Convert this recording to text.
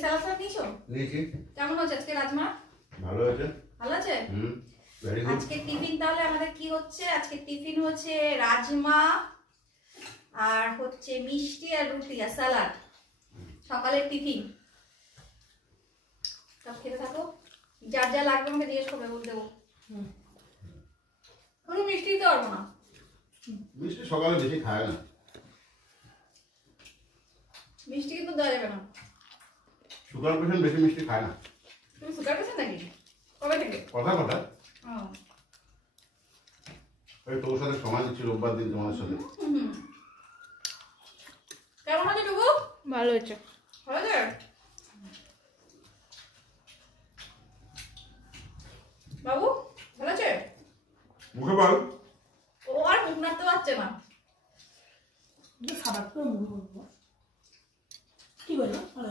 Salad salad নিয়েছো? নিয়েছি। কেমন হচ্ছে আজকে রাজমা? ভালো আছে। ভালো আছে? Very good. আজকে টিফিন তাহলে আমাদের কি হচ্ছে? আজকে টিফিন হচ্ছে রাজমা আর হচ্ছে মিষ্টি আর রুটি আর স্যালাড। সকালের টিফিন। সব খেতে থাকো। যার যা লাগবে আমাকে জিজ্ঞেস করবে, বলে দেবো। কোনো মিষ্টি দিতে পারবো না। মিষ্টি সকালে বেশি খায় না। মিষ্টি কিন্তু দেওয়া যাবে না। সুগার পেশেন্ট বেশি মিষ্টি খায় না। তুমি সুগার পেশেন্ট নাকি? কবে থেকে? কথা ওই তোর সাথে সময় দিচ্ছি রোববার দিন তোমার সাথে। কেমন আছে টুকু? ভালো হয়েছে। ভালো আছে? বাবু ভালো আছে? মুখে বল। ও আর মুখ নাড়তে পারছে না। খাবার তো মুখ কি বলবো? ভালো